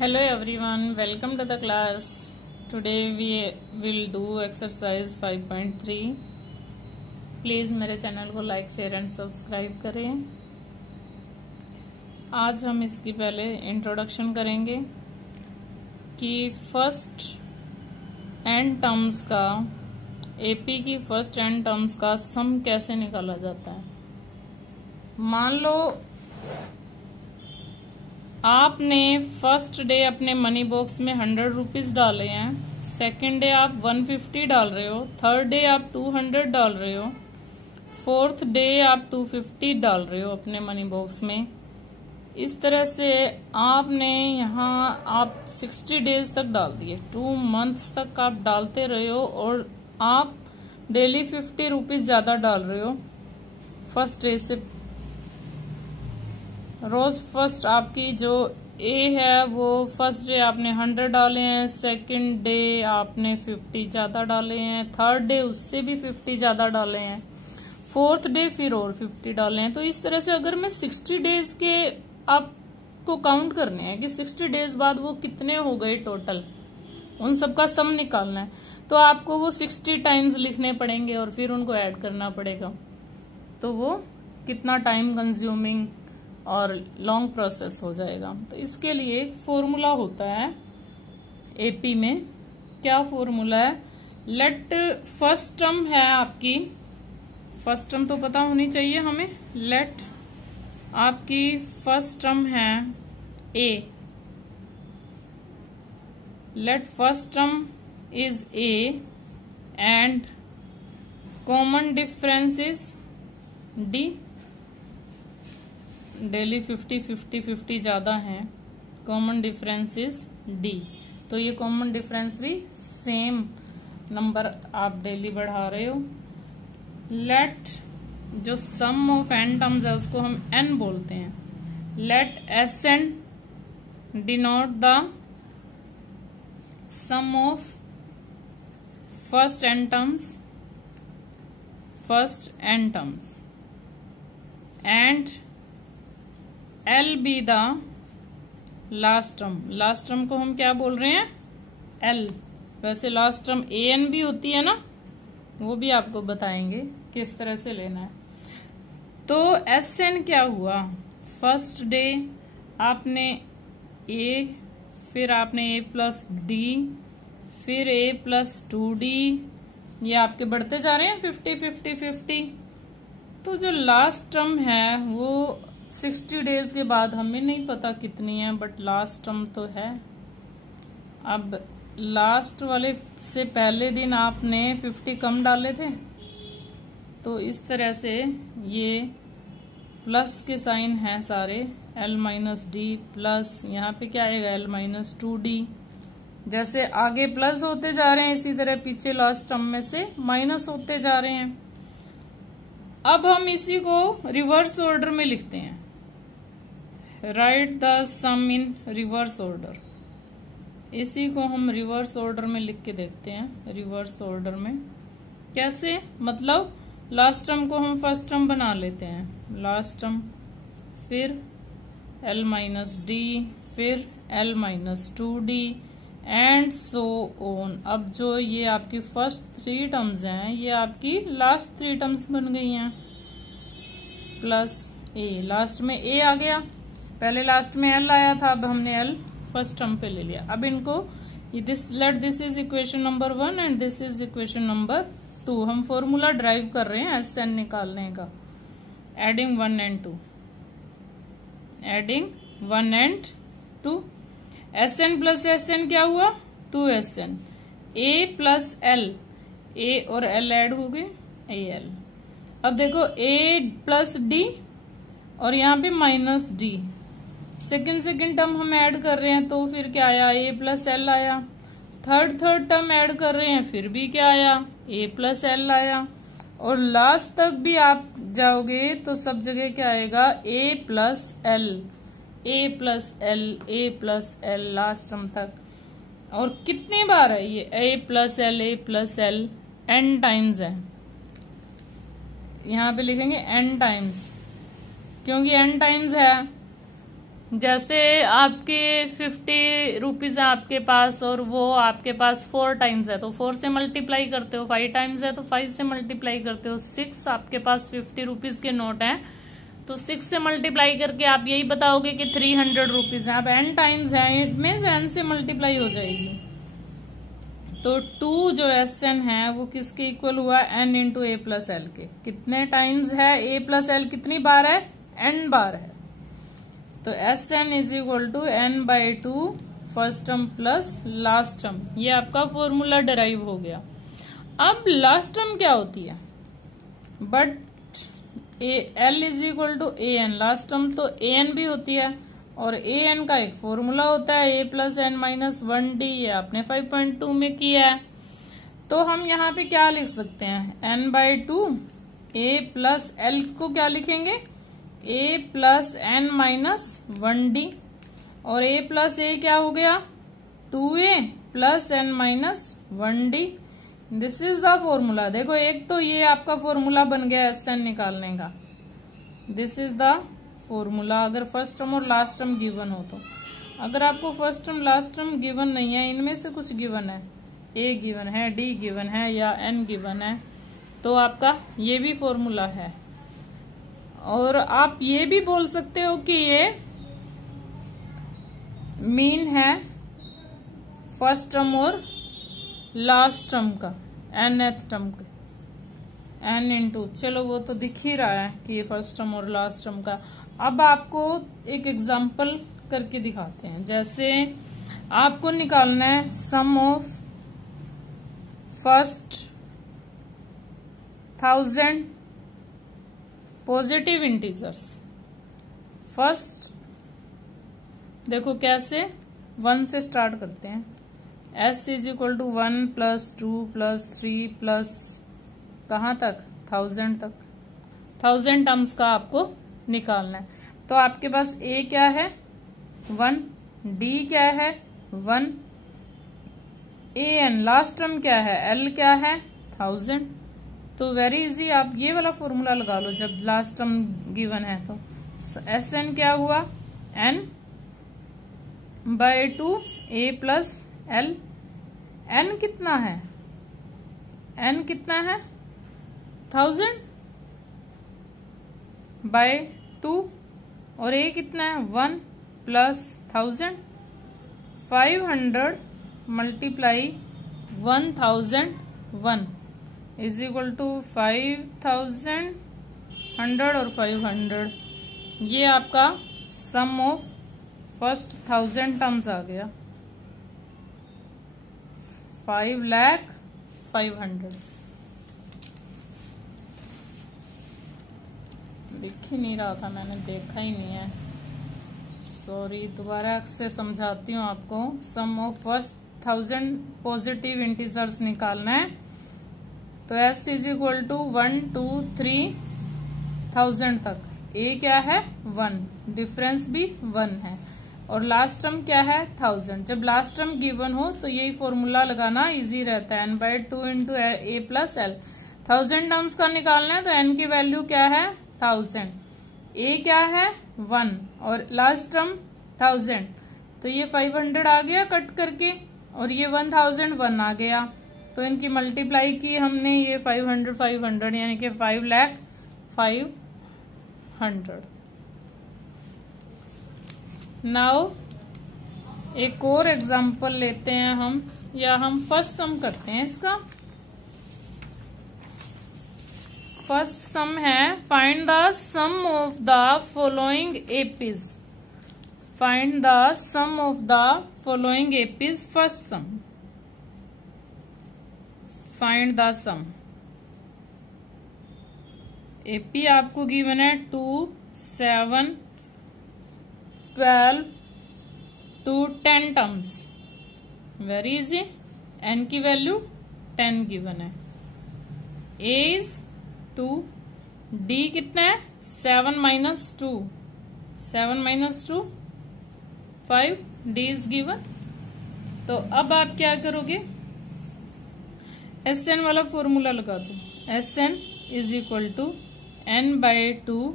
Hello everyone, welcome to the class. Today we will do exercise 5.3. Please मेरे channel को like share and subscribe करें। आज हम इसकी पहले इंट्रोडक्शन करेंगे कि फर्स्ट एन टर्म्स का एपी की फर्स्ट एन टर्म्स का सम कैसे निकाला जाता है। मान लो आपने फर्स्ट डे अपने मनी बॉक्स में 100 रुपीज डाले हैं, सेकेंड डे आप 150 डाल रहे हो, थर्ड डे आप 200 डाल रहे हो, फोर्थ डे आप 250 डाल रहे हो अपने मनी बॉक्स में। इस तरह से आपने यहाँ आप 60 डेज तक डाल दिए, 2 मंथ्स तक आप डालते रहे हो और आप डेली 50 रुपीज ज्यादा डाल रहे हो। फर्स्ट डे से रोज फर्स्ट आपकी जो ए है वो फर्स्ट डे आपने 100 डाले हैं, सेकंड डे आपने 50 ज्यादा डाले हैं, थर्ड डे उससे भी 50 ज्यादा डाले हैं, फोर्थ डे फिर और 50 डाले हैं। तो इस तरह से अगर मैं 60 डेज के आपको काउंट करने हैं कि 60 डेज बाद वो कितने हो गए टोटल, उन सबका सम निकालना है, तो आपको वो 60 टाइम्स लिखने पड़ेंगे और फिर उनको ऐड करना पड़ेगा। तो वो कितना टाइम कंज्यूमिंग और लॉन्ग प्रोसेस हो जाएगा। तो इसके लिए एक फॉर्मूला होता है एपी में। क्या फॉर्मूला है? लेट फर्स्ट टर्म है आपकी, फर्स्ट टर्म तो पता होनी चाहिए हमें। लेट आपकी फर्स्ट टर्म है a, let first term is a and common difference is d. Daily 50 ज्यादा है, कॉमन डिफरेंस इज डी। तो ये कॉमन डिफरेंस भी सेम नंबर आप डेली बढ़ा रहे हो। लेट जो सम ऑफ एन टर्म्स है उसको हम एन बोलते हैं। Let S n denote the sum of first n terms, and L be the last term. Last term को हम क्या बोल रहे हैं? एल। वैसे लास्ट टर्म ए एन भी होती है ना, वो भी आपको बताएंगे किस तरह से लेना है। तो एस एन क्या हुआ? फर्स्ट डे आपने ए, फिर आपने ए प्लस डी, फिर ए प्लस 2D, ये आपके बढ़ते जा रहे हैं 50। तो जो लास्ट टर्म है वो 60 डेज के बाद हमें नहीं पता कितनी है, बट लास्ट टर्म तो है। अब लास्ट वाले से पहले दिन आपने 50 कम डाले थे, तो इस तरह से ये प्लस के साइन है सारे, L माइनस डी प्लस यहाँ पे क्या आएगा L माइनस 2D। जैसे आगे प्लस होते जा रहे हैं इसी तरह पीछे लास्ट टर्म में से माइनस होते जा रहे हैं। अब हम इसी को रिवर्स ऑर्डर में लिखते हैं। Write the sum in reverse order. इसी को हम रिवर्स ऑर्डर में लिख के देखते हैं। रिवर्स ऑर्डर में कैसे? मतलब लास्ट टर्म को हम फर्स्ट टर्म बना लेते हैं, लास्ट टर्म, फिर L माइनस डी, फिर L minus 2D and so on. अब जो ये आपकी फर्स्ट 3 टर्म्स हैं ये आपकी लास्ट 3 टर्म्स बन गई हैं। प्लस ए, लास्ट में ए आ गया, पहले लास्ट में L आया था, अब हमने L फर्स्ट टर्म पे ले लिया। अब इनको let this is equation number 1 and this is equation number 2। हम फॉर्मूला ड्राइव कर रहे हैं एस एन निकालने का। Adding 1 and 2, adding 1 and 2। S n plus S n क्या हुआ? 2SN। ए प्लस एल, ए और एल ऐड हो गए, AL। अब देखो ए प्लस डी और यहाँ पे माइनस डी, सेकंड टर्म हम ऐड कर रहे हैं तो फिर क्या आया? ए प्लस एल आया। थर्ड टर्म ऐड कर रहे हैं फिर भी क्या आया? ए प्लस एल आया। और लास्ट तक भी आप जाओगे तो सब जगह क्या आएगा? ए प्लस एल, ए प्लस एल, ए प्लस एल लास्ट टर्म तक। और कितनी बार है ये ए प्लस एल? एन टाइम्स है। यहाँ पे लिखेंगे एन टाइम्स, क्योंकि एन टाइम्स है जैसे आपके 50 रुपीज है आपके पास और वो आपके पास 4 टाइम्स है तो 4 से मल्टीप्लाई करते हो, 5 टाइम्स है तो 5 से मल्टीप्लाई करते हो, 6 आपके पास 50 रुपीज के नोट हैं तो 6 से मल्टीप्लाई करके आप यही बताओगे कि 300 रुपीज है। अब n टाइम्स है, इट मीन्स n से मल्टीप्लाई हो जाएगी। तो 2 जो SN है वो किसके इक्वल हुआ, n इंटू ए प्लस एल के। कितने टाइम्स है a प्लस एल, कितनी बार है, n बार है। तो SN is equal to n/2 first term plus last term. ये आपका फॉर्मूला डिराइव हो गया। अब लास्ट टर्म क्या होती है, but L is equal to AN, last term तो AN भी होती है और AN का एक फॉर्मूला होता है a plus n minus 1D। ये आपने 5.2 में किया है। तो हम यहाँ पे क्या लिख सकते हैं, n/2 a प्लस एल को क्या लिखेंगे, a plus n minus 1D और a प्लस ए क्या हो गया, 2a plus n minus 1D। This is the formula. देखो एक तो ये आपका फॉर्मूला बन गया SN निकालने का, दिस इज द फॉर्मूला। अगर फर्स्ट टर्म और लास्ट टर्म गिवन हो तो, अगर आपको first term last term given नहीं है, इनमें से कुछ गिवन है, a गिवन है, d गिवन है या n गिवन है, तो आपका ये भी फॉर्मूला है। और आप ये भी बोल सकते हो कि ये मीन है फर्स्ट टर्म और लास्ट टर्म का, nth टर्म का, n इंटू, चलो वो तो दिख ही रहा है कि ये फर्स्ट टर्म और लास्ट टर्म का। अब आपको एक एग्जांपल करके दिखाते हैं। जैसे आपको निकालना है sum of first 1000 positive integers. First देखो कैसे, 1 से स्टार्ट करते हैं। s is equal to 1 plus 2 plus 3 plus कहाँ तक, 1000 तक। 1000 टर्म्स का आपको निकालना है। तो आपके पास a क्या है, 1, d क्या है 1, an लास्ट टर्म क्या है, l क्या है 1000। तो वेरी इजी, आप ये वाला फॉर्मूला लगा लो जब लास्ट टर्म गिवन है। तो SN क्या हुआ, n/2 a plus l। n कितना है, n कितना है 1000 बाय 2 और a कितना है 1 plus 1000। 500 multiply 1001 is equal to 5000, 100 और 500। ये आपका सम ऑफ फर्स्ट 1000 टर्म्स आ गया, 5,05,000। दिख ही नहीं रहा था, मैंने देखा ही नहीं है, सॉरी। दोबारा से समझाती हूँ आपको। सम ऑफ फर्स्ट 1000 पॉजिटिव इंटीजर्स निकालना है। तो s इज इक्वल टू 1 2 3,000 तक। a क्या है 1, डिफरेंस भी 1 है और लास्ट टर्म क्या है 1000। जब लास्ट टर्म गिवन हो तो यही फॉर्मूला लगाना इजी रहता है, n/2 into a plus L. 1000 terms का निकालना है तो n की वैल्यू क्या है 1000, a क्या है 1 और लास्ट टर्म 1000। तो ये 500 आ गया कट करके और ये 1001 आ गया। तो इनकी मल्टीप्लाई की हमने, ये 500 500 यानी कि 5,05,000। नाउ एक और एग्जांपल लेते हैं हम, या हम फर्स्ट सम करते हैं इसका। फर्स्ट सम है find the sum of the following APs. Find the sum of the following APs. First sum, find the sum. AP आपको गिवन है 2 7 12 to 10 terms, very easy. n की वैल्यू 10 गिवन है। a is 2, d कितना है 7 माइनस 2, 7 माइनस 2 5, d is given. तो अब आप क्या करोगे, SN वाला फॉर्मूला लगा दो। SN is equal to n/2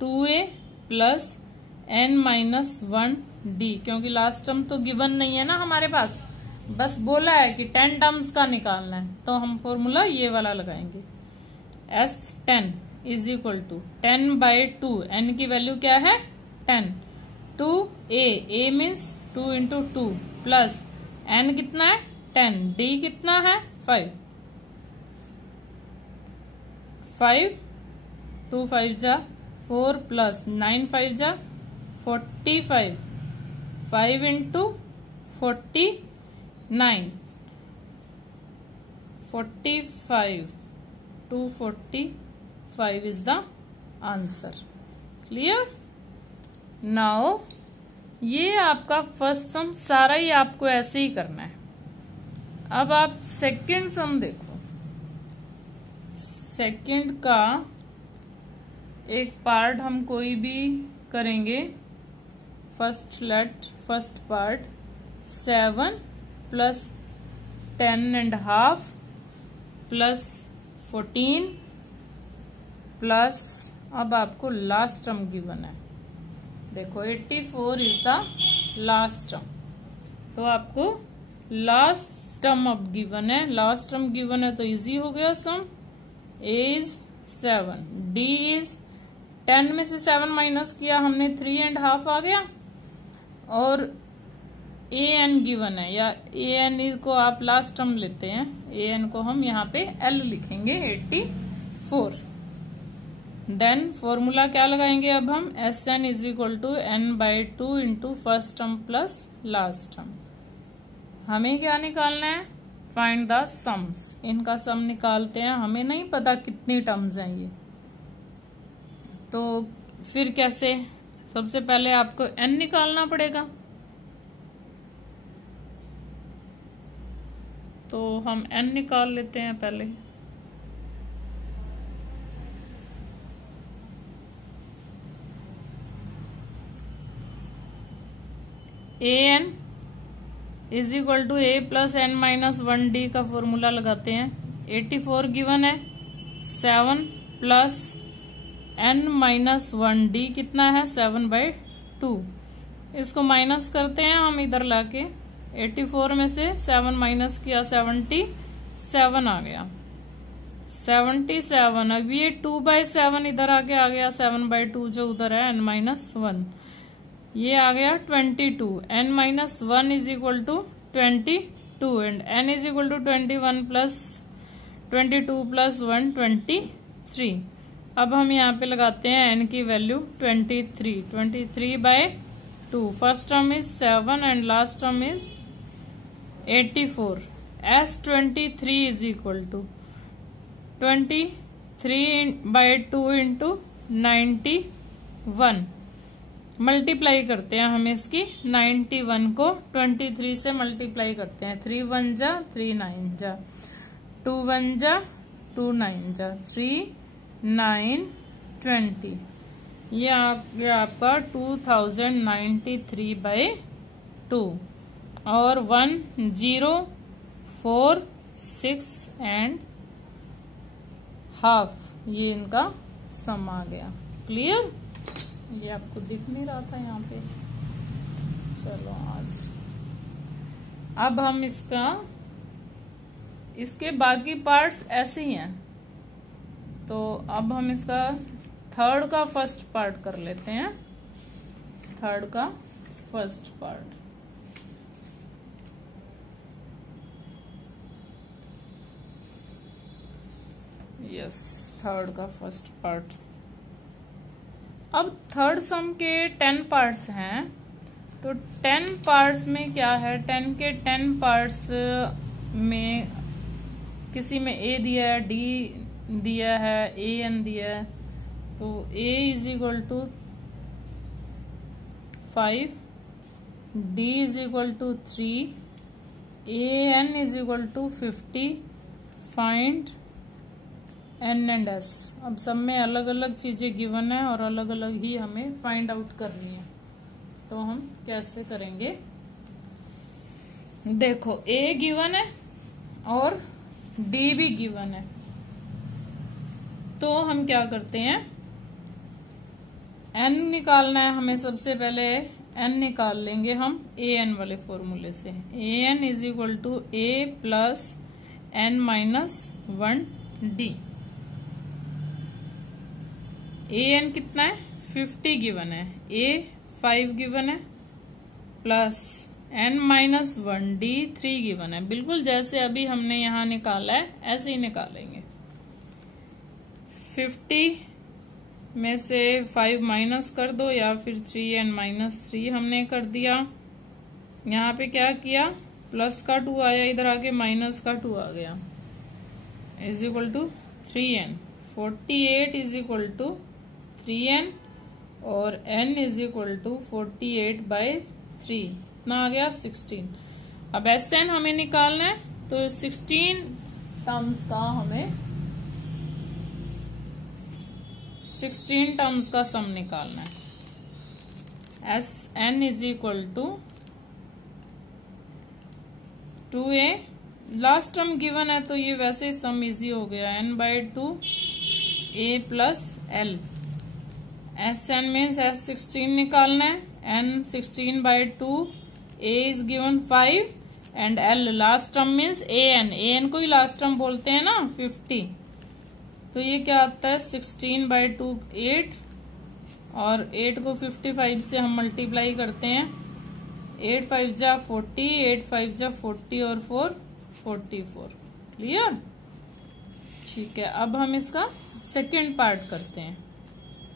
2a plus n-1d, क्योंकि लास्ट टर्म तो गिवन नहीं है ना हमारे पास, बस बोला है कि 10 टर्म्स का निकालना है, तो हम फॉर्मूला ये वाला लगाएंगे। S10 is equal to 10/2, n की वैल्यू क्या है 10, two a means 2 into 2 plus n कितना है 10, d कितना है 5, 2 5 जा 4 प्लस 9 5 जा 45, 5 into 49, 45 245 is the answer. Clear? Now ये आपका फर्स्ट सम सारा ही आपको ऐसे ही करना है। अब आप सेकंड सम देखो। सेकंड का एक पार्ट हम कोई भी करेंगे। First part 7 plus 10.5 plus 14 plus, अब आपको लास्ट टर्म गिवन है, देखो 84 इज द लास्ट टर्म, तो आपको लास्ट टर्म अब गिवन है, लास्ट टर्म गिवन है तो इजी हो गया सम। a इज 7, d इज 10 में से 7 माइनस किया हमने 3.5 आ गया, और ए एन गिवन है, या ए एन को आप लास्ट टर्म लेते हैं, ए एन को हम यहाँ पे एल लिखेंगे 84। देन फॉर्मूला क्या लगाएंगे अब हम, S n is equal to n/2 into first term plus last term. हमें क्या निकालना है, फाइंड द सम्स, इनका सम निकालते हैं। हमें नहीं पता कितनी टर्म्स हैं ये, तो फिर कैसे, सबसे पहले आपको n निकालना पड़ेगा, तो हम n निकाल लेते हैं पहले। an is equal to a plus n-1d का फॉर्मूला लगाते हैं। 84 गिवन है, 7 प्लस n-1d कितना है 7/2, इसको माइनस करते हैं हम इधर लाके, 84 में से 7 माइनस किया 77 आ गया, 77। अब ये 2/7 इधर आके आ गया, 7/2 जो उधर है n-1, ये आ गया 22, n-1 is equal to 22 and n is equal to 21 plus 22 plus 1 23। अब हम यहाँ पे लगाते हैं n की value 23/2, first term is 7 and last term is 84। S23 is equal to 23/2 into 91, multiply करते हैं हम इसकी 91 को 23 से मल्टीप्लाई करते हैं, 3 1 जा 3 9 जा, 2 1 जा 2 9 जा, 3 9 20, ये आ गया आपका 2093/2, और 1 0 4 6 एंड हाफ, ये इनका सम आ गया। क्लियर? ये आपको दिख नहीं रहा था यहाँ पे, चलो आज अब हम इसके बाकी पार्ट्स ऐसे ही हैं, तो अब हम इसका थर्ड का फर्स्ट पार्ट कर लेते हैं। थर्ड का फर्स्ट पार्ट, यस, थर्ड का फर्स्ट पार्ट। अब थर्ड सम के 10 पार्ट्स हैं, तो 10 पार्ट्स में क्या है, 10 के 10 पार्ट्स में किसी में a दिया है, d दिया है, a n दिया है, तो a is equal to 5, d is equal to 3, a n is equal to 50, find n and s। अब सब में अलग अलग चीजें गिवन है और अलग अलग ही हमें फाइंड आउट करनी है, तो हम कैसे करेंगे, देखो a गिवन है और d भी गिवन है, तो हम क्या करते हैं, एन निकालना है हमें। सबसे पहले एन निकाल लेंगे हम ए एन वाले फॉर्मूले से। A n is equal to a plus n minus 1 d. A n कितना है 50 गिवन है, ए 5 गिवन है, plus n minus 1 d 3 given है। बिल्कुल जैसे अभी हमने यहां निकाला है ऐसे ही निकालेंगे। 50 में से 5 माइनस कर दो या फिर 3n माइनस 3 हमने कर दिया। यहाँ पे क्या किया, प्लस का 2 आया, इधर आके माइनस का 2 आ गया, is equal to 3n। 48 is equal to 3n और n इज इक्वल टू 48/3, इतना आ गया 16। अब Sn हमें निकालना है, तो 16 टर्म्स का हमें 16 टर्म्स का सम निकालना है। Sn is equal to 2a, last term given है तो ये वैसे ही सम इजी हो गया, n/2 a plus l। Sn means S16 निकालना है, n 16/2, a is given 5 and l last term means an को ही लास्ट टर्म बोलते हैं ना 50। तो ये क्या आता है 16/2 8, और 8 को 55 से हम मल्टीप्लाई करते हैं। 8 5 जा 40, 8 5 जा 40 और 4 44। क्लियर? ठीक है, अब हम इसका सेकेंड पार्ट करते हैं,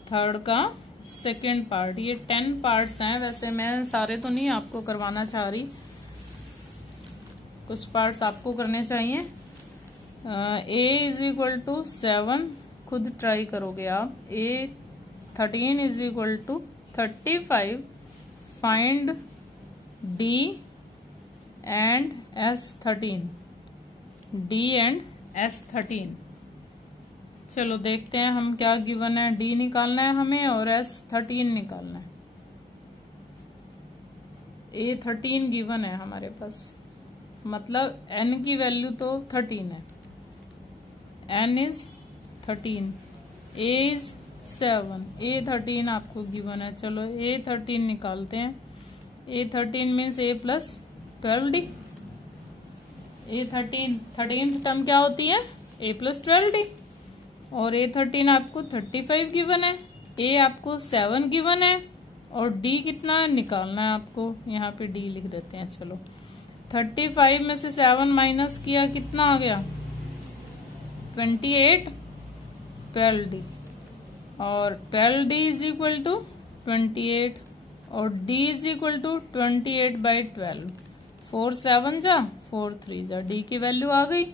थर्ड का सेकेंड पार्ट। ये 10 पार्ट्स हैं, वैसे मैं सारे तो नहीं आपको करवाना चाह रही, कुछ पार्ट्स आपको करने चाहिए। a इज इक्वल टू 7, खुद ट्राई करोगे आप। a 13 is equal to 35, find d and S13, d and S13। चलो देखते हैं हम क्या गिवन है। d निकालना है हमें और S13 निकालना है। a 13 गिवन है हमारे पास, मतलब n की वैल्यू तो 13 है, n is 13, a is 7, a 13 आपको गिवन है। चलो a 13 निकालते हैं। a 13 means a plus 12d। a 13 term क्या होती है a प्लस 12d, और a 13 आपको 35 गिवन है, a आपको 7 गिवन है, और d कितना निकालना है आपको, यहाँ पे d लिख देते हैं। चलो 35 में से 7 माइनस किया, कितना आ गया 28, 12d, और 12d इज इक्वल टू 28, और d इज इक्वल टू 28/12। 4 7 जा 4 3 जा, d की वैल्यू आ गई।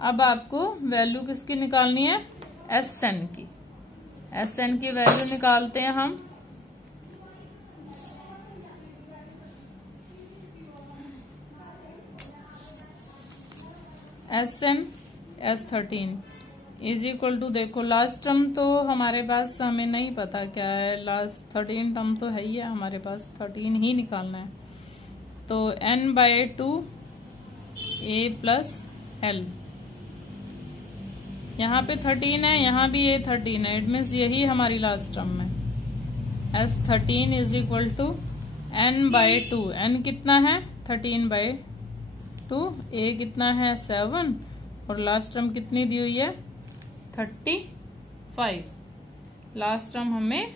अब आपको वैल्यू किसकी निकालनी है, Sn की। Sn की वैल्यू निकालते हैं हम। Sn S13 is equal to, देखो लास्ट टर्म तो हमारे पास हमें नहीं पता क्या है, लास्ट 13 टर्म तो है ही है हमारे पास, 13 ही निकालना है। तो n/2 a प्लस l, यहाँ पे 13 है, यहाँ भी a 13 है, इट मीन्स यही हमारी लास्ट टर्म है। S13 is equal to n/2, n कितना है 13/2, a कितना है 7, और लास्ट टर्म कितनी दी हुई है 35। लास्ट टर्म हमें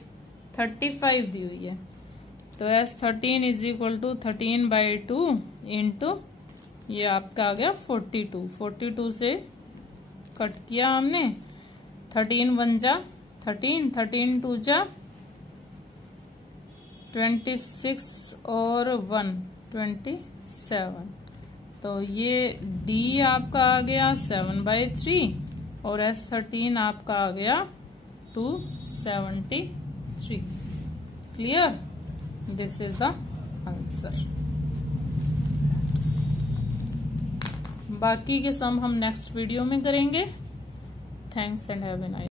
35 दी हुई है। तो S13 is equal to 13/2 into ये आपका आ गया 42। 42 से कट किया हमने, 13 1 जा 13, 13 2 जा 26 और 1 27। तो ये d आपका आ गया 7/3 और S13 आपका आ गया 273। Clear? This is the answer. बाकी के सम हम नेक्स्ट वीडियो में करेंगे। Thanks and have a nice